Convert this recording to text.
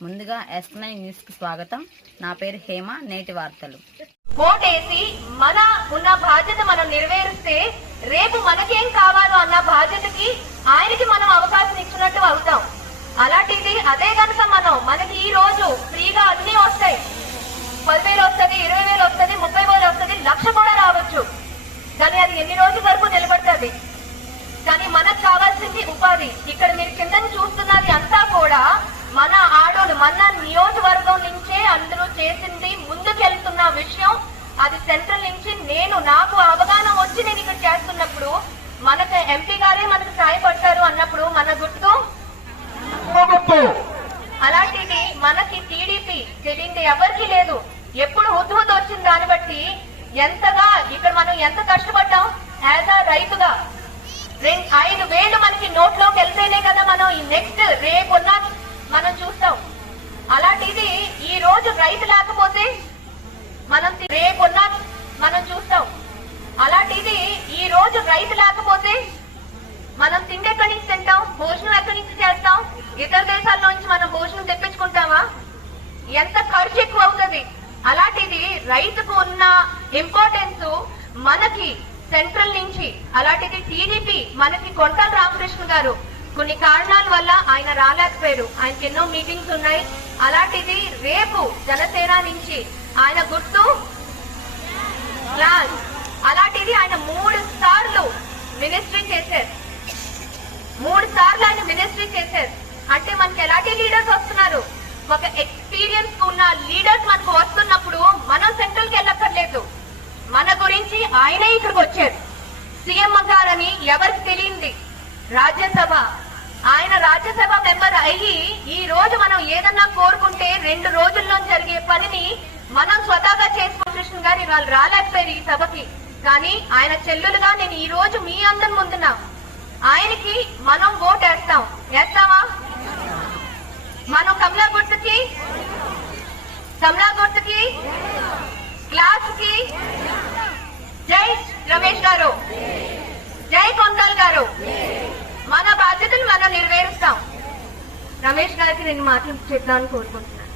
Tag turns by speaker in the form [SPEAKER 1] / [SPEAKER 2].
[SPEAKER 1] ముందుగా yes nine న్యూస్కు స్వాగతం. నా పేరు హేమ నేటి వార్తలు.
[SPEAKER 2] ఓటేసి మన ఉన్న బాధ్యత మనం నెరవేరిస్తే రేపు మనకేం కావాలో అన్న బాధ్యతకి ఆయనకి మనం అవకాశం ఇచ్చినట్టు అవుతాం అలాంటిది అదే కనుక మనం మనకి ఈ రోజు ఫ్రీగా అన్ని వస్తాయి పదివేలు వస్తుంది ఇరవై వేలు వస్తుంది ముప్పై వేలు వస్తుంది లక్ష కూడా రావచ్చు కానీ అది ఎన్ని రోజుల వరకు నిలబడుతుంది కానీ మనకు కావాల్సింది ఉపాధి ఇక్కడ మీరు కిందని చూస్తున్నది అంతా కూడా మన ఆడోళ్ళు మన నియోజకవర్గం నుంచే అందరూ చేసింది ముందుకెళ్తున్న విషయం. అది సెంట్రల్ నుంచి నేను నాకు అవగాహన వచ్చి నేను ఇక్కడ చేస్తున్నప్పుడు మనకు ఎంపీ గారే మనకు సహాయపడతారు అన్నప్పుడు మన గుర్తు? అలాంటిది మనకి టీడీపీ తెలియంది ఎవరికి లేదు. ఎప్పుడు హుద్హుద్ వచ్చిన దాన్ని బట్టి ఎంతగా ఇక్కడ మనం ఎంత కష్టపడ్డాం? యాజ్ అ రైతుగా. ఐదు వేలు మనకి నోట్లోకి వెళ్తేనే కదా మనం ఈ నెక్స్ట్ రేపున్న మనం చూస్తాం. అలాంటిది ఈ రోజు రైతు లేకపోతే మనం రేపున్నా మనం చూస్తాం. అలాంటిది ఈ రోజు రైతు లేకపోతే మనం తిండి ఎక్కడి నుంచి తింటాం? భోజనం ఎక్కడి నుంచి చేస్తాం? ఇతర దేశాల నుంచి మనం భోజనం తెప్పించుకుంటామా? ఎంత ఖర్చు ఎక్కువ అవుతుంది? అలాంటిది రైతుకు ఉన్న ఇంపార్టెన్స్ మనకి సెంట్రల్ నుంచి అలాంటిది టీడీపీ మనకి కొంటల రామకృష్ణ గారు కొన్ని కారణాల వల్ల ఆయన రాలేకపోయారు. ఆయనకి ఎన్నో మీటింగ్స్ ఉన్నాయి. అలాంటిది రేపు జనసేన నుంచి ఆయన గుర్తు ప్లాన్. అలాంటిది ఆయన మూడు సార్లు మినిస్ట్రీ చేశారు. మూడు సార్లు ఆయన మినిస్ట్రీ చేశారు. అంటే మనకి ఎలాంటి లీడర్స్ వస్తున్నారు? ఒక ఎక్స్పీరియన్స్ ఉన్న లీడర్స్ మనకు వస్తున్నప్పుడు మనం సెంట్రల్కి వెళ్ళక్కర్లేదు. మన గురించి ఆయనే ఇక్కడికి వచ్చారు. సీఎం గారని ఎవరికి తెలియంది? రాజ్యసభ. ఆయన రాజ్యసభ మెంబర్ అయ్యి ఈ రోజు మనం ఏదన్నా కోరుకుంటే రెండు రోజుల్లో జరిగే పనిని మనం స్వతహాగా చేసుకున్న కృష్ణ గారు ఇవాళ రాలేకపోయారు ఈ సభకి. కానీ ఆయన చెల్లులుగా నేను ఈ రోజు మీ అందరి ముందున్నా ఆయనకి మనం ఓట్ వేస్తాం. వేస్తావా? మనం కమలా గుర్తుకి? కమలా గుర్తుకి? క్లాస్కి జై రమేష్ గారు. జై కొంతాల్ గారు మన బాధ్యతలు మనం నెరవేరుస్తాం రమేష్ గారికి నేను మాటలు చెప్దామని కోరుకుంటున్నాను.